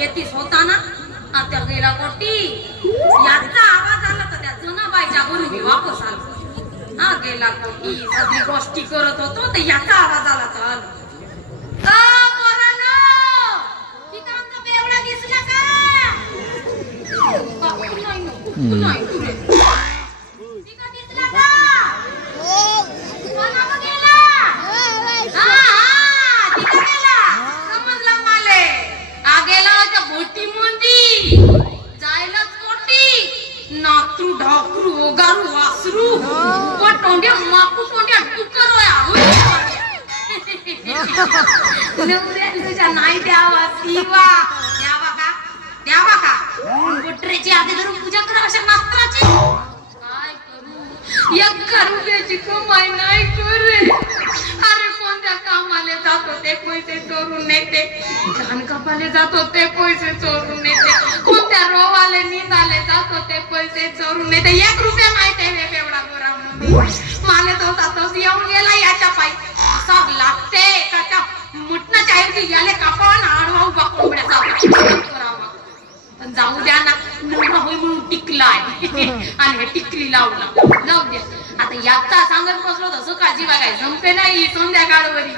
येतीस होता ना आता गेला कोटी याचा आवाज आला तर त्या जनाबाईच्या घरी मी वापस आलो हा गेला कोटी सगळी गोष्टी करत होतो तर याचा आवाज आला तर आलो पोरांनो तिथं आमचा बेवडा दिसला का नाही तुरे तिथं दिसला का कोणाला गेला तिथं गेला समजलं माले गेला होता भोटी मंदी जायलाच कोटी नातरू ढाकरू ओगारू वासरू टोंड्या माकू टोंड्या टुकरोया नवऱ्या तुझ्या नाही द्यावा शिवा द्यावा का गोटरेची आधी धरून पूजा करा अशा नात्राची काय करू 1 रुपयाची कमाई नाही करे अरे कोणत्या कामाले जातो ते पैसे चोरून नेते धान कापाले जातो ते पैसे चोरून नेते कोणत्या रोवाले निंदाले जातो ते पैसे चोरून नेते 1 रुपया नाही ते एवढा गोरा माले तो सातोस येऊन गेला याच्या पायी सब लागते का मुठना चाहेची याले कापावा ना आडवा उभा कोंबड्याचा पण जाऊ द्या ना नवरा होई म्हणून टिकलाय आणि हे टिकली लावला जाऊ द्या आता याचा सांगत बसलो तसं काळजी बघाय जमते नाही संध्याकाळवरी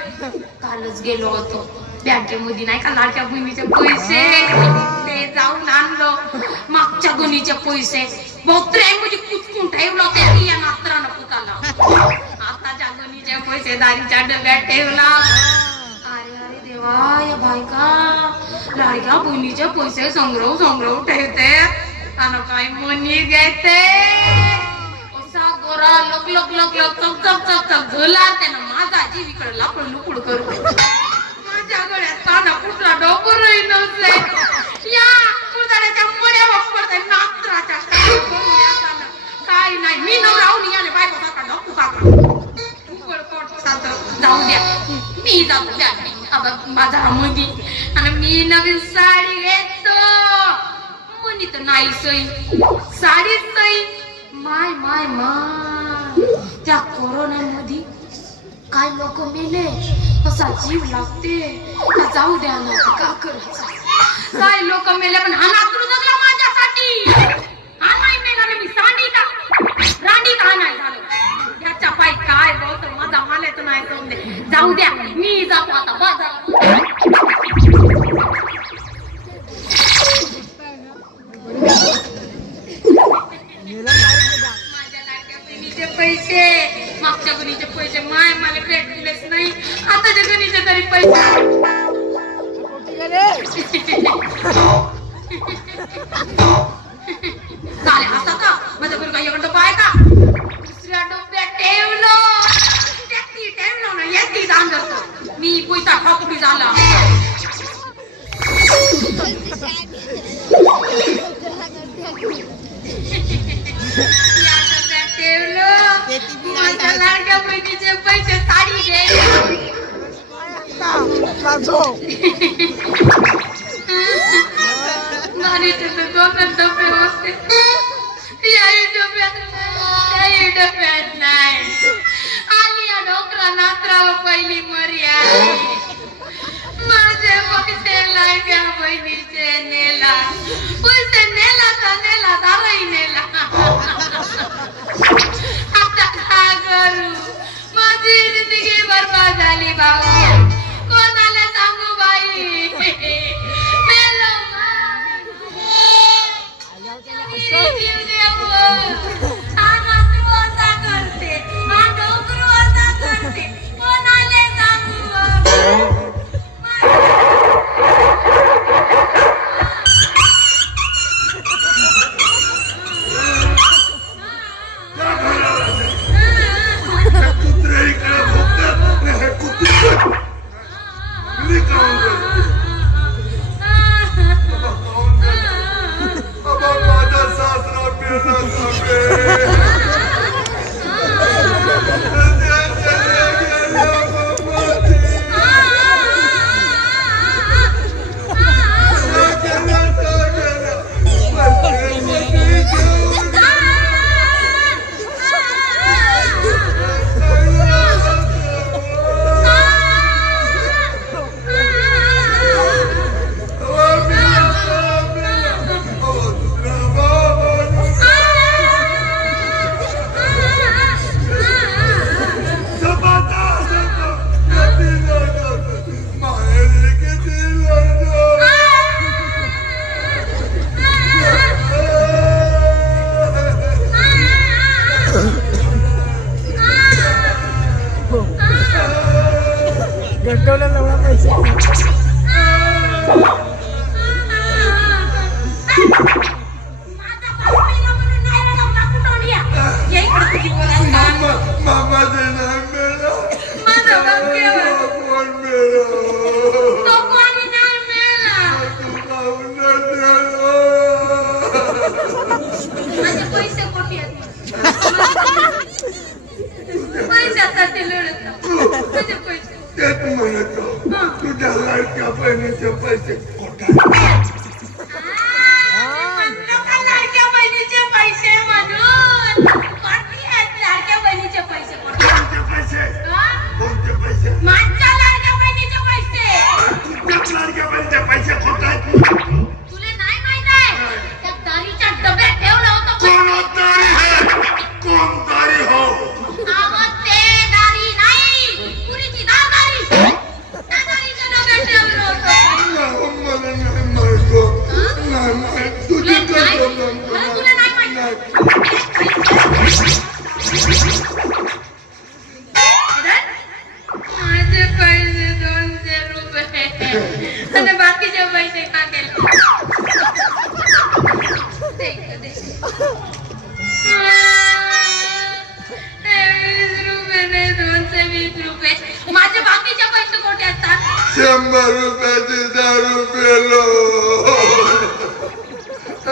कालच गेलो होतो बँकेमध्ये नाही का लाडक्या बहिणीचे पैसे ते जाऊन आणलो मागच्या गणीचे पैसे बहुत्र्यांमध्ये कुचकून ठेवलं ते या नात्रानं पुताला आताच्या गणीचे पैसे दारीच्या डब्यात ठेवला अरे देवा या बायका लाडक्या बहिणीचे पैसे संग्रह ठेवते आणि काय मनी घेते गोरा लोक लोक लोक लोक चक चक चक चक झोला त्यानं माझा जीव इकडे लाकूड लुकूड करू माझ्या गळ्यात ताना कुठला डोकरही नसले या कुदाड्याच्या मड्या वापरते नात्राच्या काय नाही मी न राहून याने बायको सारखा ढकू सारखा जाऊ द्या मी जातो द्या बाजारामध्ये आणि मी नवीन साडी घेतो मनी तर नाही सई साडीच सई माय माय माय त्या कोरोनामध्ये काय लोक मेले असा जीव लागते का जाऊ द्या ना का करायचं काय लोक मेले पण हा नातरू जगला माझ्यासाठी हा नाही मेला मी रांडी का नाही झालं त्याच्या पाय काय बोलतो माझा मालाच नाही जाऊ द्या मी जातो आता बाजारात पैसे मागच्या गणीचे पैसे माय मला भेटलेच नाही आताच्या गणीचे तरी पैसे चाले असं का माझ्या घरी काही एवढं पाय का दुसऱ्या डोक्यात ठेवलो ना येते जाणतो मी पैसा ठाकुटी झाला माझ्या लाडक्या बहिणीचे पैसे साडी घे मारीचे तर 2 डबे होते याही डब्यात नाही आली या डोकरा नात्रावर पहिली मर्या माझे पैसे लाडक्या बहिणीचे नेला पैसे नेला तर नेला दाराही नेला माझी जिंदगी बर्बाद झाली भाऊ कोणाला सांगू बाई जीव देव हा नातू असा करते हा डोकरू असा करते कोणाला सांगू पेटवलेला एवढा पैसे तुझ्या लाडक्या बहिणीचे पैसे लाडक्या बहिणीचे पैसे म्हणून लाडक्या बहिणीचे पैसे कोणते पैसे कोणते पैसे माझ्या लाडक्या बहिणीचे पैसे तुझ्याच लाडक्या बहिणीचे पैसे खोट आहेत तुला नाही माहित आहे त्या दारीच्या डब्यात ठेवलं होतं कोण दारी है कोण दारी हो आवाज ते दारी नाही पुरीची दारी त्या दारीच्या डब्यात ठेवलं होतं मला नाही माहित नाही माहित तुझी तुला नाही माहित माझे पैसे 200 रुपये आणि बाकीचे पैसे का केले ₹220 माझे बाकीचे पैसे कुठे असतात 100 रुपयाचे दारू पेलो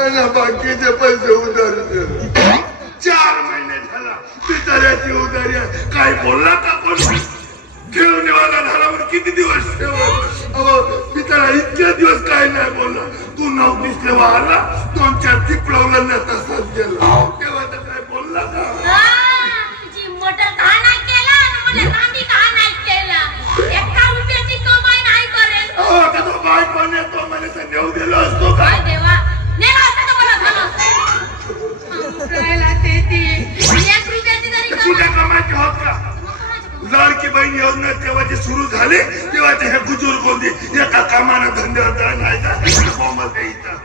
आणि बाकीचे पैसे उधारी दिले 4 महिने झाला बिचाऱ्याची उधारी आहे काय बोलला का कोण ठेवणेवाला झाल्यावर किती दिवस बिचारा इतके दिवस काय नाही बोलला तू नव्हतीस तेव्हा आला 2-4 टिप लावलं नाही तसाच गेला तेव्हा तर काय बोलला का तुझी मोटर का नाही केला आणि मला नांदी का नाही केला 1 रुपयाची कमाई नाही करेल आता तो बायको नेतो म्हणे तर नेऊ दिलो असतो का काय देवा नेला असता तर बरं झालं असतं राहिला ते 1 रुपयाची तरी तुझ्या कमाईचे होत का लाडकी बहीण योजना तेव्हा जे सुरू झाले तेव्हा ते हे बुजुर्ग होते एका कामानं धंद्यावर जाय नाही का कोमलते इथं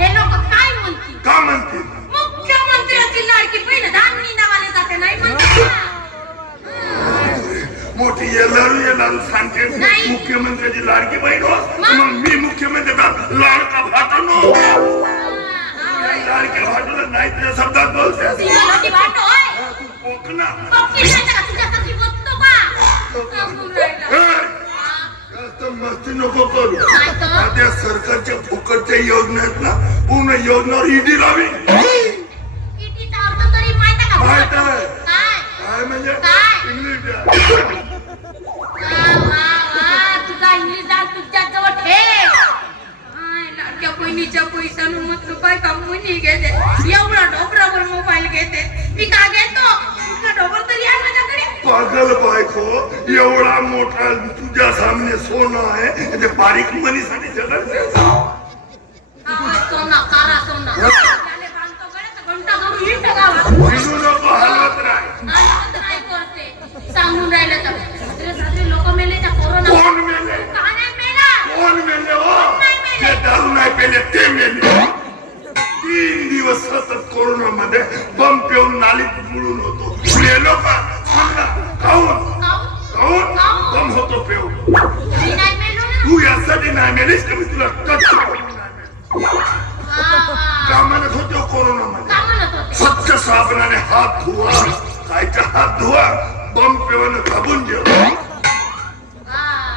हे लोक काय म्हणतील का म्हणतील मुख्यमंत्र्याची लाडकी बहीण धान्य नावाने जाते नाही म्हणतात मोठी येलारू सांगते नाही. मुख्यमंत्र्याची लाडकी बहीण हो मग मी मुख्यमंत्र्याचा लाडका भाटनो लाडक्या भाटला नाही तुझ्या शब्दात बोलते लाडकी भाट होय कोकणा तुझ्यासाठी बोलतो का जास्त मस्ती नको करू काय तर? त्या सरकारच्या फुकटच्या योजना आहेत ना पूर्ण योजनावर ईडी लावी कितीचा अर्थ तरी माहिती का माहित आहे काय काय म्हणजे काय? इंग्लिश द्या. तुझा इंग्लिश दाल तुझ्या जवळ ठेव लाडक्या बहिणीच्या पैशानं मग काय कंपनी घेते एवढा डोबरावर मोबाईल घेते मी का घेतो डोबर तरी आहे माझ्याकडे पागल बायको एवढा मोठा तुझ्या सामने सोनं आहे ते बारीक मनीसाठी जगत सोना कारा सोना त्याले बांधतो गळ्यात घंटा धरून हिंड गावात म्हणू नको हलत राह हलत नाही करते सांगून राहिलं तर सासरे लोक मेले त्या कोरोना कोण मेले का नाही मेला कोण मेले हो नाही मेले. जे दारू नाही पेले ते मेले 3 दिवस सतत कोरोना मध्ये बम पिऊन नालीत बुडून होतो मेलो का सांगा काऊन काऊन बम होतो पिऊन मी नाही मेलो ना तू यासाठी नाही मेलीस का मी तुला टच करून नाही मेली. का म्हणत होतो कोरोना मध्ये का म्हणत होते स्वच्छ साबणाने हात धुवा कायचा हात धुवा बम पिऊन घाबून जेवा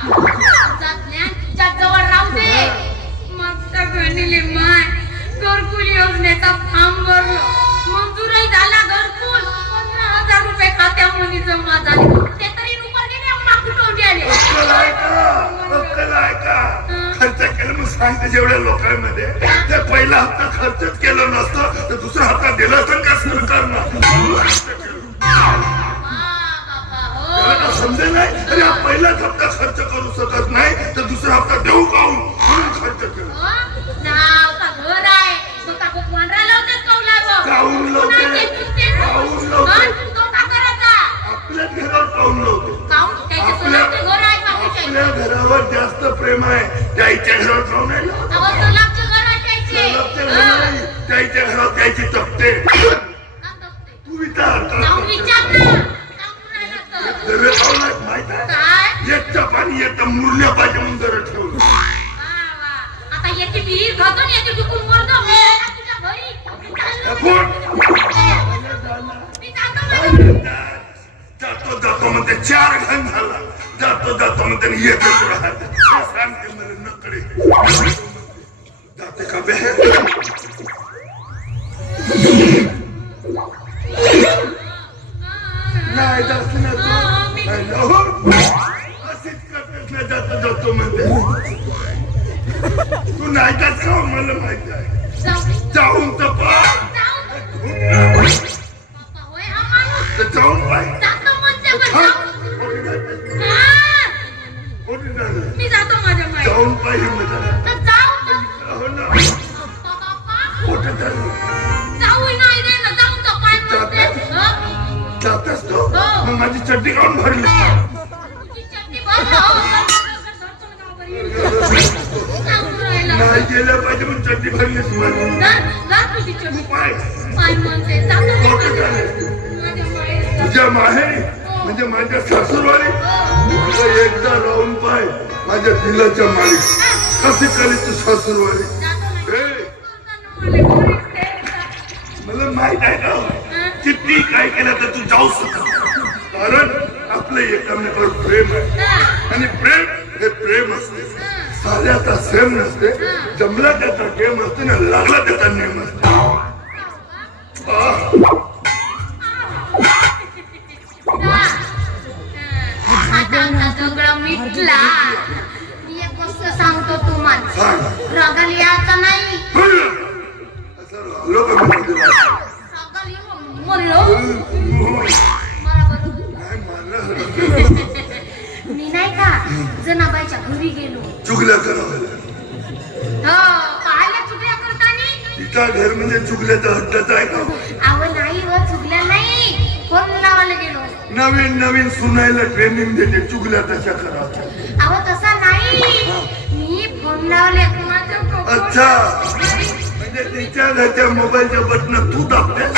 तुझा ज्ञान तुझ्या जवळ राहू दे मागच्या बहिणीले माय घरकुल योजनेचा फॉर्म भरलो मंजूरही झाला घरकुल 15,000 रुपये खात्यामध्ये जमा झाले ते तरी रुपये गेले अम्मा कुठून आले अक्कल आहे का खर्च केलं मग सांगते जेवढ्या लोकांमध्ये ते पहिला हप्ता खर्चच केलं नसतं तर दुसरा हप्ता दिला असतं का सरकारनं त्याला का समजे नाही अरे हा पहिलाच हप्ता खर्च करू शकत नाही तर दुसरा हप्ता देऊ काऊन म्हणून खर्च केलं घर आहे काऊन लावते काऊन लावते आपल्याच घरावर काऊन लावते आपल्या घरावर जास्त प्रेम आहे त्याच्या घरावर काऊन नाही लावत? त्याच्या घरावर त्याची तपते तू विचार पाणी येतं मुरल्या पाहिजे म्हणून जरा ठेवलं. वा, वा. आता याची विहीर घातून याची डुकून मरतो मी आता तुझ्या घरी मी चाललो. कोण? मी जातो माझ्या. जातो जातो म्हणते 4 घाण झाला. जातो जातो म्हणते येतच राहत. हे सांगते मला नकडे जाते का बे? नाही जास्त ना तू असेच करतेस ना जातो जातो म्हणते. तू नाही जात का मला माहिती आहे. जाऊन तर बाप्पा, होय हा माणूस. जाऊन पाहिजे जातो म्हणते पण जाऊ. मी जातो माझ्या माई. जाऊन पाहिजे मला तर जाऊ तर. हो ना बाप्पा, बाप्पा. कुठे झालं जाऊ नाही दे ना जाऊ तर काय म्हणते. हं? जातेस तू हो. मग माझी चड्डी काढून भरली. तुझी चड्डी भर ना, हो. धरतो ना गावावर. जाऊन राहिला. नाही गेलं पाहिजे पण चड्डी भरलीस माझी. धर तुझी चड्डी. पाय काय म्हणते जातो मी कुठे माझ्या झाले माझ्या माई. तुझ्या माहेरी म्हणजे माझ्या सासूरवाडी. मला एकदा राहून पाय माझ्या दिलाच्या माळी कशी करी तू सासूरवाडी. मला माहित आहे का किती काय केलं तर तू जाऊ शकत. कारण आपलं एकमेकावर प्रेम आहे आणि प्रेम हे प्रेम असते. साल्याचा सेम नसते. जमला त्याचा गेम असते ना लागला त्याचा नेम असते. आता आमचा झगडा मिटला. मी एक गोष्ट सांगतो तुम्हाला. सांग रगाल यायचा नाही. असं लोक म्हणते रगाल येऊन मरलो. मला बरोबर. काय मारलं मी नाही का जनाबाईच्या घरी गेलो. चुगल्या करावं. हो पाहिल्या चुगल्या करतानी. तिचा घर म्हणजे चुगल्याचा हट्टाचा आहे का? अव नाही व चुगल्या नाही. फोन लावायला गेलो. नवीन नवीन सुनायला ट्रेनिंग देते चुगल्या तशा करायच्या. अव तसा नाही. मी फोन लावले माझ्या अच्छा म्हणजे तिच्या घरच्या मोबाईलच्या बटन तू दाबतेस.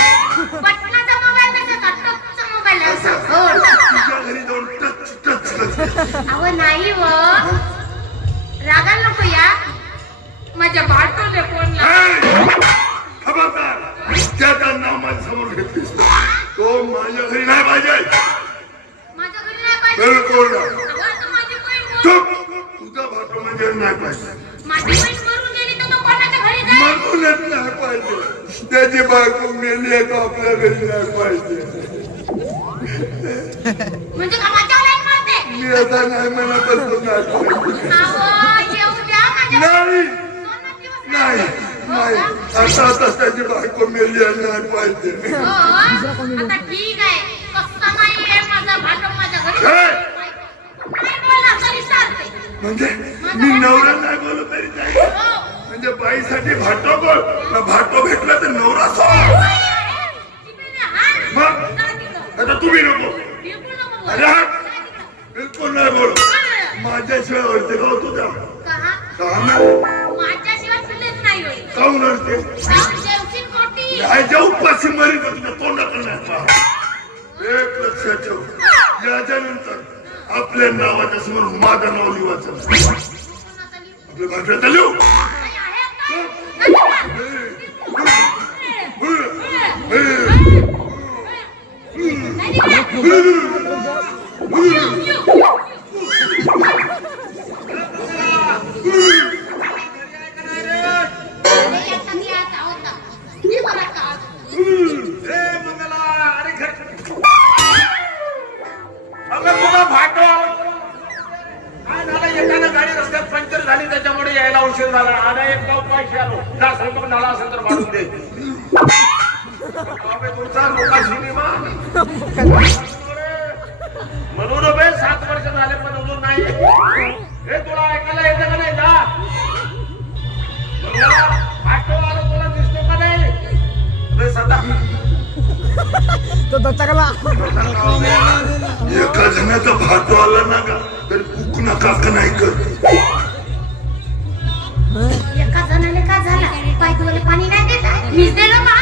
बटनाचा मोबाईल नसता टचचा मोबाईल असा. हो टचचा. तिच्या घरी जाऊन टच टच करते. अव नाही व रागाला नको या. माझ्या बाटोले फोन लाव. खबरदार त्याचं नाव माझ्या समोर घेतलीस तो माझ्या घरी नाही पाहिजे. माझ्या घरी नाही पाहिजे. बिलकुल नाही. अगं, आता माझी बहीण चुप तुझा भाटो माझ्या घरी नाही पाहिजे. माझी बहीण मरून गेली तर तो कोणाच्या घरी जाईल. म्हणूनच नाही पाहिजे. त्याची बायको मेली आहे तो आपल्या घरी नाही पाहिजे. म्हणजे का माझ्या लाईन मारते. मी आता नाही म्हणत असतो नाही पाहिजे. अहो येऊ द्या माझ्या. नाही 2 दिवस नाही नाही आता त्याची बायको मेली आहे नाही पाहिजे. हो आता ठीक आहे. कसं नाहीये माझा भाटो माझ्या घरी. हे! काय बोलला तरी चालते. म्हणजे मी नवरा नाही बोलू तरी जाईल. हो. म्हणजे बाईसाठी भाटो बोल ना भाटो भेटला तर नवरा सोड. मग आता तुम्ही नको. अरे हा बिलकुल नाही बोल. माझ्याशिवाय ओळखते का तुझ्या माझ्याशिवाय फुलेच नाही होईल. काहून असते जेवशील कोटी. याच्या उपाशी मरी का तुझ्या तोंडाकडे नाही. एक लक्षात ठेव याच्यानंतर आपल्या नावाच्या समोर माझं नाव लिवायचं. आपल्या भाषेत लिहू. गाडी रस्त्यात पंक्चर झाली त्याच्यामुळे यायला उशीर झाला. आणि एक गाव पायशी आलो. जा स्वयंपाक झाला असेल तर वाढून दे. तुमचा लोकांशी म्हणून बे 7 वर्ष झाले पण अजून नाही. हे तुला ऐकायला येतं का नाही. जा भाटो आलो तुला दिसतो का नाही. सदा एका जणाचा भाटो आला ना का तर बुक नका का नाही करत. एका जणाने का झाला. बायकोला पाणी नाही देत. मीच दिलं का.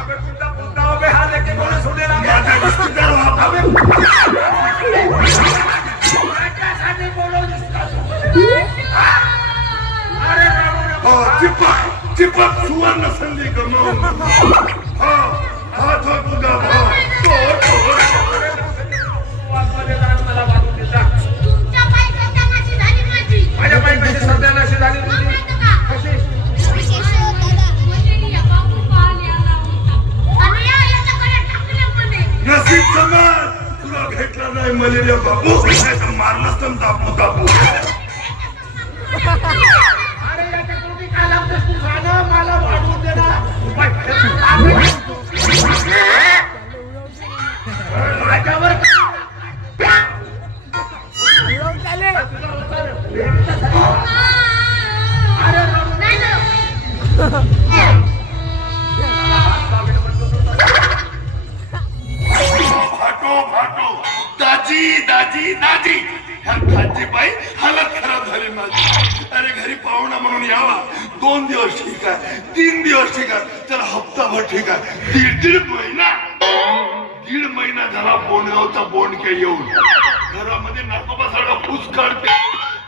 अबे तुमचा पुन्हा उभे हा लेके कोणी सोडेला. माझ्या रिश्तेदार माझ्यासाठी बोलवलीस नीट समज, तुला भेटला नाही मलेरिया बाबू, नाही तर मारलंच तर दाबू दाबू. अरे याच्याकडून मी काय लावतोस तू गाणं मला वाढवून दे ना. माझ्यावर फाटो फाटो, दाजी दाजी दाजी, ह्या खाजी बाई हालत खराब झाली माझी. अरे घरी पाहुणा म्हणून यावा, 2 दिवस ठीक आहे, 3 दिवस ठीक आहे, तर हप्ताभर ठीक आहे, दीड महिना झाला बोंडगावचा बोंडके येऊन घरामध्ये नाकोबासारखा फूस काढते,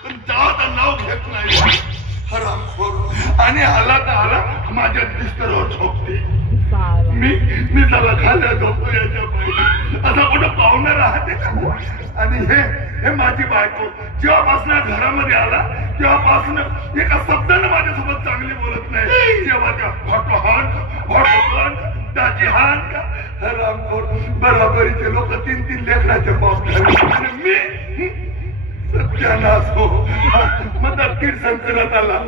पण जावाचं नाव घेत नाही. हरामखोर. आणि आला तर आला माझ्या बिस्तरावर झोपते. मी त्याला खाल्या झोपतो याच्या पाहिजे. असा कुठं पाहुणा राहते का? आणि हे माझी बायको जेव्हापासून घरामध्ये आला तेव्हापासून एका शब्दानं माझ्यासोबत चांगली बोलत नाही. जेव्हा त्या हॉट दाजी हान का हरामखोर. बराबरीचे लोक 3 लेकराचे बाप झाले आणि मी सत्यानाश हो. मग कीड संकटात आला.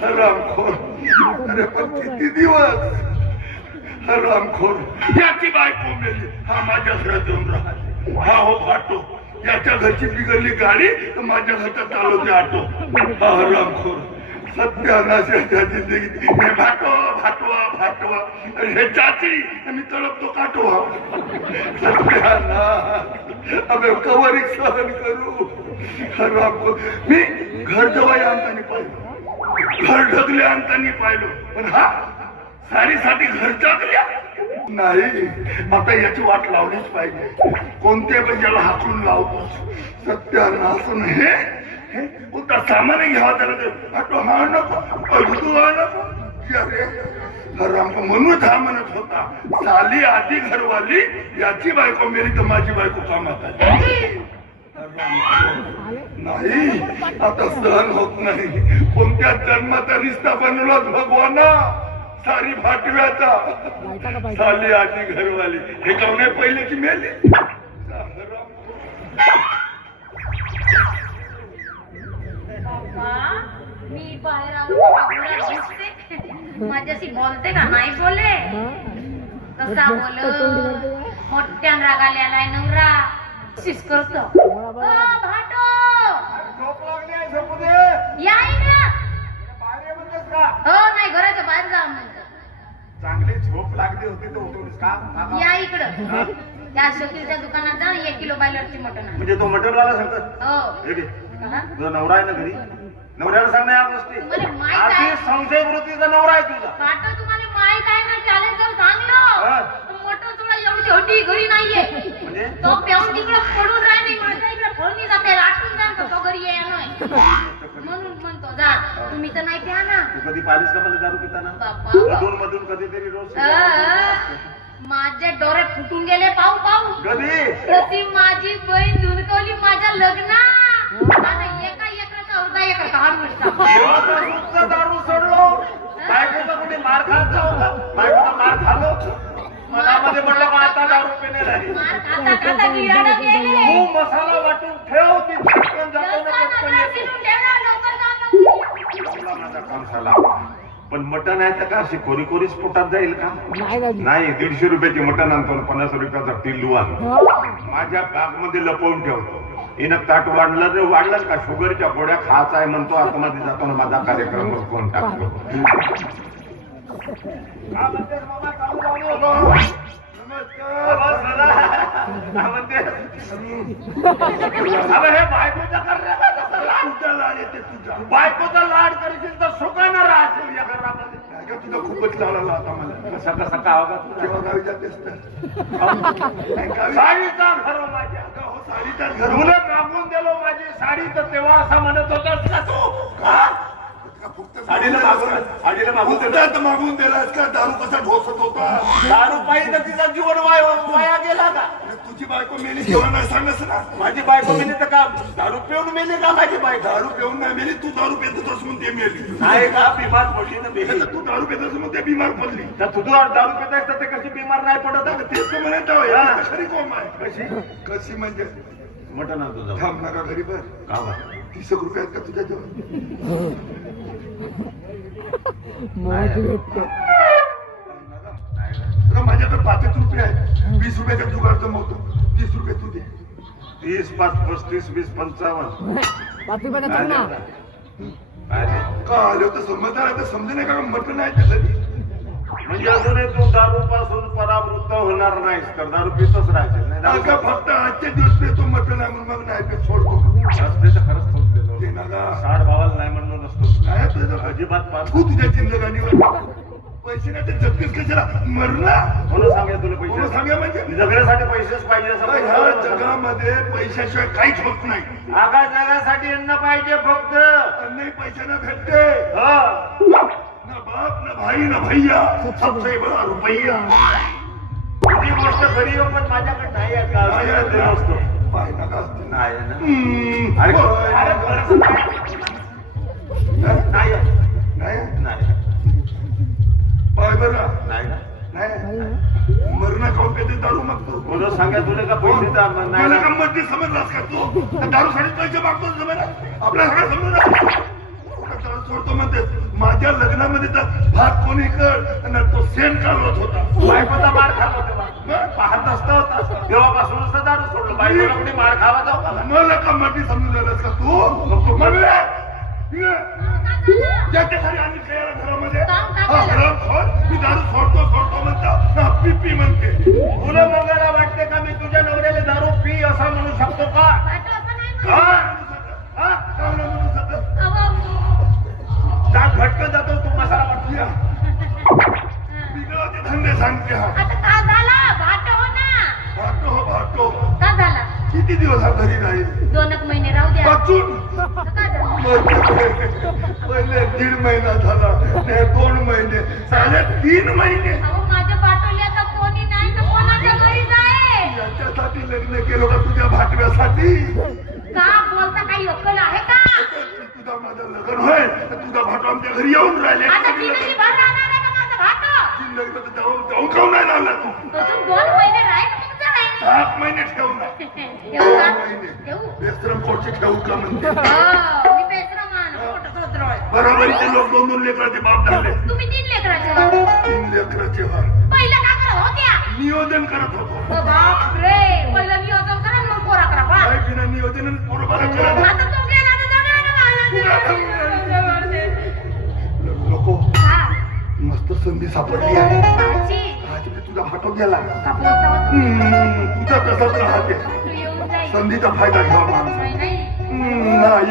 हरामखोर. अरे पण किती दिवस. हरामखोर. याची बायको मेली, हा माझ्या घरात येऊन राहते. हा हो फाटो, याच्या घरची बिघडली गाडी तर माझ्या घरचा चालवते ऑटो. हा हरामखोर. सत्यानाशाच्या जिंदगीत हे फाटवा हे चाची मी तळपतो काटवा. सत्यानाश. अबे कवरिक सहन करू. हरामखोर. मी घर जवळ आणताना पाहिलं, घर ढगले आणताना पाहिलं, पण हा साडीसाठी घर टाकल्या नाही. आता याची वाट लावलीच पाहिजे. कोणत्या याला हाकलून लावतो. सत्यानाश. हे उद्या सामान घ्यावा त्याला ऑटो हा नको, अडू हा नको. अरे हराम. म्हणून हा म्हणत होता साली आधी घरवाली याची बायको मेली तर माझी बायको कामात आली. नाही आता सहन होत नाही. कोणत्या जन्माचा रिश्ता बनवला भगवाना. सारी भाटव्याचा. साली आधी घरवाली हे कवने पहिले की मेली. मी बाहेर दिसते, माझ्याशी बोलते का नाही बोले. कसा बोल मोठ्यान रागाले आलाय नवरा. शिस करतो भाटो झोप लागली आहे, झोपू दे. याय ना. बाहेर ये म्हणतेस का? हो नाही घराच्या बाहेर जा म्हणतो. चांगली झोप लागली होती तर उठवलीस का? या इकडं त्या शकीलच्या दुकानात जा. 1 किलो बायलरची मटण आण. म्हणजे तो मटणवाला सांगत हो. हे घे. कहा? तुझा नवरा आहे ना घरी, नवऱ्याला सांग ना या गोष्टी. तुम्हाला माहित आहे? आधी संशय वृत्तीचा नवरा आहे तुझा. भाटो तुम्हाला माहित आहे ना, चॅलेंज जर सांगलो मोठं तुला एवढी हड्डी घरी नाहीये. म्हणजे तो पेऊन तिकडे पडून राहिली, माझ्या इकडे पळून जाते, आटून जातो तो घरी ये म्हणून म्हणतो जा. तुम्ही तर नाही प्या ना. तू कधी पाहिलीस का मला दारू पिताना? बाप्पा मधून मधून कधीतरी रोज माझे डोळे फुटून गेले पाहू पाहू. कधी तशी माझी बहीण धुडकवली माझ्या लग्नात. एका एकराचा अर्धा एकर काढ म्हणता. दारू सोडलो. बायकोचा कोणी मार खात जाऊ का? बायकोचा मार खालो. मनामध्ये म्हटलं का आता दारू पिणे नाही. मार खाता खाता गिराडं गेले. तू मसाला वाटून ठेव. ती पटकन जातो ना लवकर पटकन नजरा येते. फिरून ठेव ना, लवकर जा, लवकर. चांगला माझा काम झाला. पण मटण आहे तर का अशी कोरी कोरीच पोटात जाईल का? नाही. 150 रुपयाची मटण आणतो, 50 रुपयाचा टिल्लू आणतो. माझ्या बॅग मध्ये लपवून ठेवतो. हिनं ताट वाढलं का शुगरच्या गोळ्या खायचा आहे म्हणतो. आतमध्ये जातो ना माझा कार्यक्रम कोण टाकतो. हे बायकोचा बायकोचा लाड करशील तर सुखानं राहशील या घरामध्ये. तुझा खूपच लावला आता मला. कसा कसा का जेव्हा गावी जातेस साडीचा घर माझ्या. साडीचा घर मुलं मागून दिलो माझी साडी तर तेव्हा असं म्हणत होतास का तू. साडीला मागून फुकटात मागून दिलास का? दारू कसा ढोसत होता? दारू पाहिजे तर तिचा जीवन वाया गेला का? तुझी बायको मेली जेव्हा नाही सांगस ना. माझी बायको मेली तर का दारू पिऊन मेली का? माझी बायको दारू पिऊन नाही मेली, तू दारू पित होतास म्हणून ते मेली. नाही का? बिमार पडली ना मेली. तर तू दारू पित म्हणून ते बिमार पडली. तर तू दारू पितायस तर ते कशी बिमार नाही पडत? तेच तर म्हणत आहे. हा. खरी कोम आहे. कशी कशी म्हणजे मटण आणतो जाऊ. थांब नका घरी बर. का बा? 30 रुपयात का तुझ्या जवळ? अगं माझ्याकडे 5 रुपये आहेत. 20 रुपयाचा जुगाड जमवतो. 30 रुपये तू दे. 30, 5, 35, 20, 55. का आलो तर समजणार आहे तर समजे नाही का मटण आहे त्यासाठी. म्हणजे अजूनही तू दारू पासून परावृत्त होणार नाहीस तर दारू पितच राहायचं नाही. अगं फक्त आजचे दिवस पेतो मटण आहे म्हणून मग नाही पे सोडतो. रस्ते तर खरंच सोडलेलो. ते नका. 60 भावाला नाही म्हणलो नसतो. काय तुझं अजिबात पाच. तू तुझ्या जिंदगानीवर पैसे नाही ते जगतेस कशाला मरणार. कोण सांगा तुला कोण पैसे? सांगा म्हणजे जगण्यासाठी पैसेच पाहिजे असं ह्या म्हणतो. जगामध्ये पैशाशिवाय काहीच होत नाही. आगा जगासाठी अन्न पाहिजे फक्त. नाही पैशाना भेटते हो. ना बाप ना भाई ना भैया सबसे बडा रुपया. तुझी गोष्ट खरी हो पण माझ्याकडे नाही आहे का? असं नसतो. पाय नका असते. नाही आहे ना? अरे अरे खरंच नाही. नाही आहे. नाही नाही. पाय बरं नाही ना? नाही मरणा खाऊन कधी दारू मागतो. कोण सांगा तुला का पैसे तर नाही मला ना? गंमत समजलास का तू? दारू साठी पैसे मागतो जमेना. आपल्या सगळं समजलं सोडतो म्हणते. माझ्या लग्नामध्ये तर भात कोणी कर आणि तो सेन काढत होता. बायकोचा मार खात होते बा. पाहत असता होता तेव्हापासूनच तर दारू सोडलं. बायकोला कुठे मार खावा जाऊ का? मला गंमती समजून झालास का तू? ज्याच्या घरी आणि खेळायला घरामध्ये मी दारू सोडतो म्हणतो ना पी म्हणते. तुला मंगाला वाटते का मी तुझ्या नवऱ्याला दारू पी असं म्हणू शकतो का? का घट्ट जातो तू मसाला वाटतो? बिगडते धंदे सांगते हा. भाटो किती दिवस हा घरी राहील? 2 महिने राहू द्या. वाचून पहिले 1.5 महिना झाला. 2 महिने 3.5 महिने. अहो माझ्या पाठवली आता कोणी नाही तर कोणाच्या घरी जाईल? याच्यासाठी लग्न केलं का तुझ्या भाटव्यासाठी? का बोलता काही अक्कल आहे का? तुझा माझं लग्न होय तर तुझा भाटो आमच्या घरी येऊन राहिले. आता जिंदगी भर राहणार आहे का माझं भाटं? लग्न तर जाऊन खाऊन नाही राहिला तू. अजून 2 महिने राहील मग जाईल. 7 महिने ठेवू ना. ठेवू का? ठेवू? बेस्त्रम कोटचे ठेवू का म्हणते. हो, मी बेसरमान, मोठं सोदरं. बरोबरीचे लोक 2 लेकराचे बाप झाले. तुम्ही 3 लेकराचे. 3 लेकराचे बाप. पहिलं का करत होत्या? नियोजन करत होतो. बापरे, पहिलं नियोजन करा मग पोरा करा बा. काय बिना नियोजन बरोबर करत आता तो गेला तर जगायला नको. हा, मस्त संधी सापडली आहे. भाची, आज मी तुझा भाटो गेला. कापून होता होता. तुझा तसाच राहते. तू येऊन जाईल. संधीचा फायदा घ्यावा माणूस. नाही, नाही.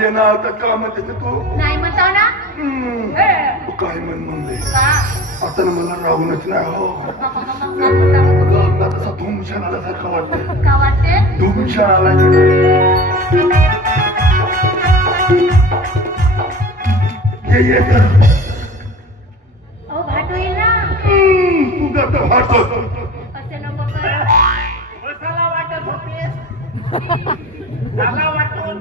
ये ना आता का म्हणते ते तू? नाही म्हणता ना? हे. तू काय म्हणले का? आता ना मला राहूनच नाही हो. अंगात असा धुमशान आल्यासारखं वाटतं. का वाटते? धुमशान आला. ये अहो भाटो येईल ना. तुझा तर भाटो. असे नको कर. मसाला वाटत होतेस. जागा वाटून.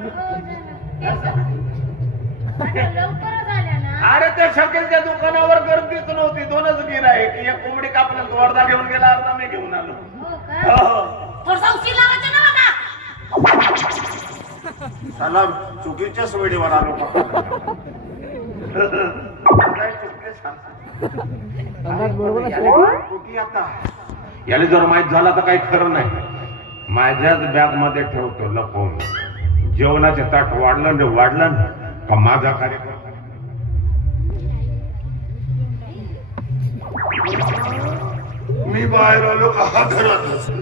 भाटो लवकरच आल्या ना. अरे त्या शकेलच्या दुकानावर गर्दीच नव्हती. 2च गिऱ्हाईक. एक कोंबडी कापलं तो अर्धा घेऊन गेला, अर्धा मी घेऊन आलो. हो का? हो. थोडसा उशीर लावायचा ना बघा. त्याला चुकीच्याच वेळेवर आलो का? काय चुकले सांग. चुकी आता याला जर माहित झाला तर काही खरं नाही. माझ्याच बॅग मध्ये ठेवतो लपवून. जेवणाचे ताट वाढलं का माझा कार्यक्रम. मी बाहेर आलो का हा घरात असतो.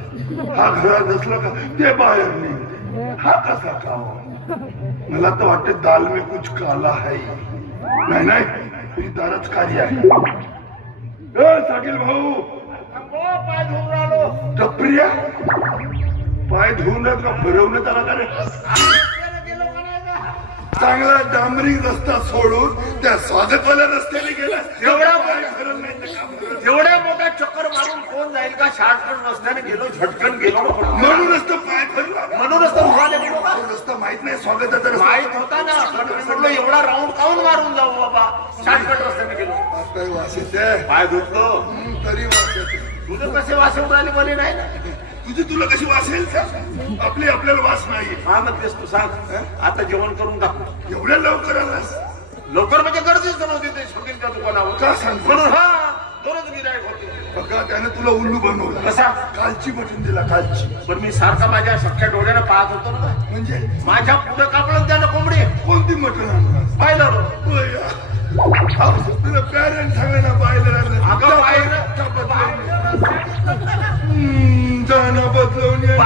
हा घरात असला का ते बाहेर नाही. हा कसा खावा? मला तर वाटते दाल में कुछ काला है. नाही तुझी दारच काली आहे. साकील भाऊ पाय धुवून आलो. टपरिया पाय धुवून का भरवण्यात आला का रे? चांगला डांबरी रस्ता सोडून त्या स्वागतवाल्या रस्त्याने गेला एवढ्या मोठ्या चक्कर मारून कोण जाईल का? शॉर्टकट रस्त्याने गेलो, झटकन गेलो ना. म्हणूनच तर पाय फिरला. म्हणूनच तर धुवाले गेलो का? रस्ता माहित नाही स्वागताचा रस्ता. माहित होता ना, पण मी म्हटलं एवढा राऊंड काऊन मारून जाऊ बाबा, शॉर्टकट रस्त्याने गेलो. आता वास येते. पाय धुतलो तरी वास येते. तुझं कसे वास येऊन राहिले बरे नाही ना. तुला कशी वास येईल का? आपल्याला वास नाही. हा म्हणतेस तू, सांग. आता जेवण करून टाकू. एवढ्या लवकर आलास? लवकर म्हणजे गर्दीच नव्हती ते शॉपिंगच्या दुकानावर. का सांगतो? म्हणून हा दोनच गिरायक होते. बघा त्याने तुला उल्लू बनवलं. कसा? कालची मटून दिला, कालची. पण मी सारखा माझ्या सख्या डोळ्यानं पाहत होतो ना. म्हणजे माझ्या पुढे कापलं त्यानं कोंबडी. कोणती मटण आणलास? पाहिलं तुला पॅरेंट सांगा ना पाहिलं. अगं पाहिलं जाणं बदलवून ये.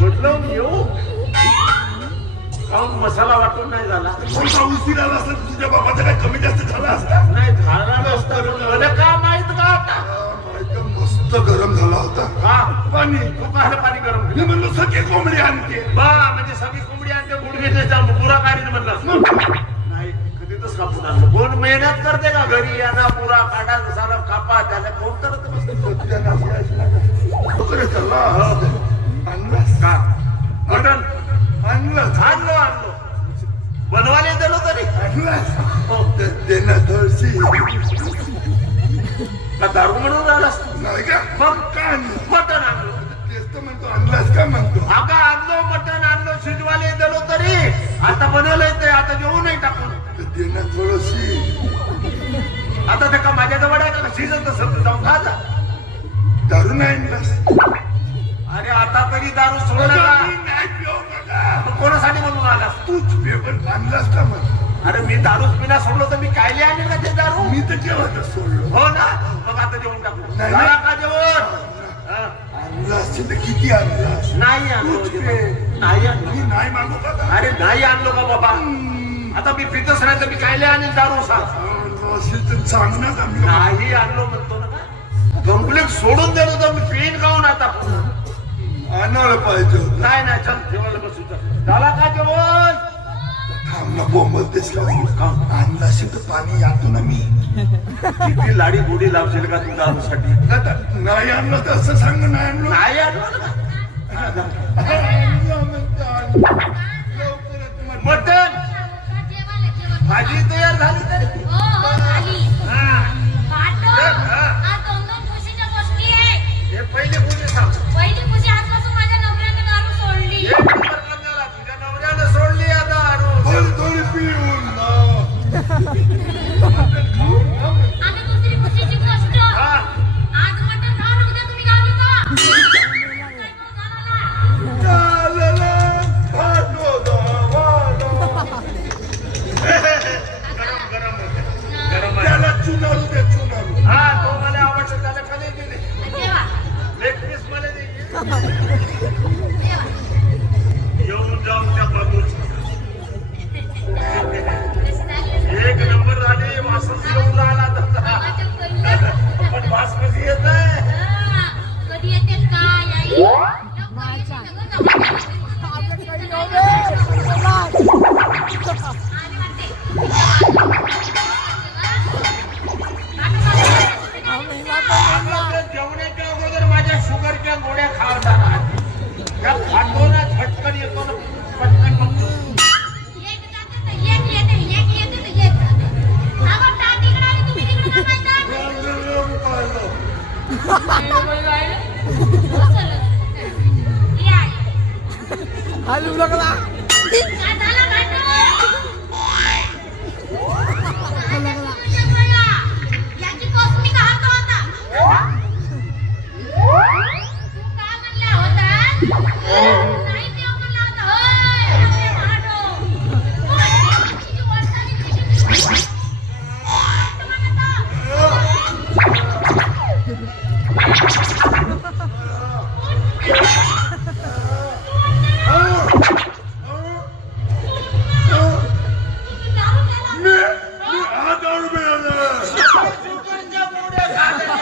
बदलवून येऊ काऊन? मसाला वाटून नाही झाला. कोणता उशीर आला असता तुझ्या बाबाचा काय कमी जास्त झाला असता? नाही झाला नसता. मला का माहित का आता? मस्त गरम झाला होता. हा पाणी. तू काय पाणी गरम मी म्हणलो सगळी कोंबडी आणते. बा म्हणजे सगळी कोंबडी आणते गुडघेच्या पुरा काढीन म्हणलं. नाही कधीच कापून आणलं. कोण मेहनत करते का? घरी यांना पुरा काढा, साला कापा, त्याला कोण करत आणलास का? मटण आणलं आणलो बनवायला दिलो तरी आणलास. देणं थोडशी का दारू म्हणून आलास? नाही का? मग काय आणलं? मटण आणलो. तेच तर म्हणतो आणलास का म्हणतो. आका आणलो, मटण आणलो, शिजवाले दिलो तरी आता बनवलंय ते. आता जेवू नाही टाकून. देणं थोडशी. आता ते का माझ्या जवळ आहे का? शिजत असेल जाऊन खा जा. दारू नाही आणलास? अरे आता तरी दारू सोडू नका. नाही पिऊ नका. मग कोणासाठी म्हणून आलास? तूच पेपर आणलास का मग? अरे मी दारूच पिना सोडलो तर मी कायले आणेल का ते दारू? मी तर केव्हा सोडलो. हो ना. मग आता जेवण टाकू. नाही. झाला का जेवण? हा. आणलास तर किती आणलास? नाही आणलो. तूच पे. नाही आणलो. मी नाही मागू का? अरे नाही आणलो का बाबा? आता मी पितच नाही तर मी कायले आणेल दारू? सांग. सांग ना का? मी नाही आणलो म्हणतो ना का? कंप्लेंट सोडून दिलो तर मी पिन खाऊन आता. आणायला पाहिजे होतं. नाही नाही चल जेवायला बसू. झाला का जेवण? थांब ना बोंबलतेस का? आणला असेल तर पाणी आणतो ना मी. किती लाडी गोडी लावशील का तू दारूसाठी? आता नाही आणलं तर असं सांग. नाही आणलं. नाही आणलो ना. मटण भाजी तयार झाली तरी. हे पहिले पूजे सांग. एक नंबर करणारा तुझ्या नवऱ्यानं सोडली आता दारू. थोडी थोडी पिऊन हा. गरम गरम होते. गरम आहे. त्याला चुनारू दे, चुनारू. हा तो मला आवडतं. त्याला कधी दिली लेग पीस मला दे. येऊन जाऊन त्या बाबूची एक नंबर झाली. वासच येऊन राहिला तसा. पण वास कशी येत आहे? कधी येते काय जेवणाच्या अगोदर माझ्या शुगरच्या गोळ्या खावतात. त्या खातो ना झटकन येतो ना पटकन बघतो. हलू लागला. याची कॉस्ट मी का हातो आता? तू काय म्हणला होता? नाही देव म्हणला होता. होय, आपले महाडो. होय, तुझी वर्षाची शुगरच्या गोळ्या खाल्ल्या.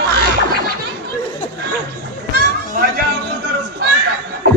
माझ्या अगोदरच खाऊ टाकल्या.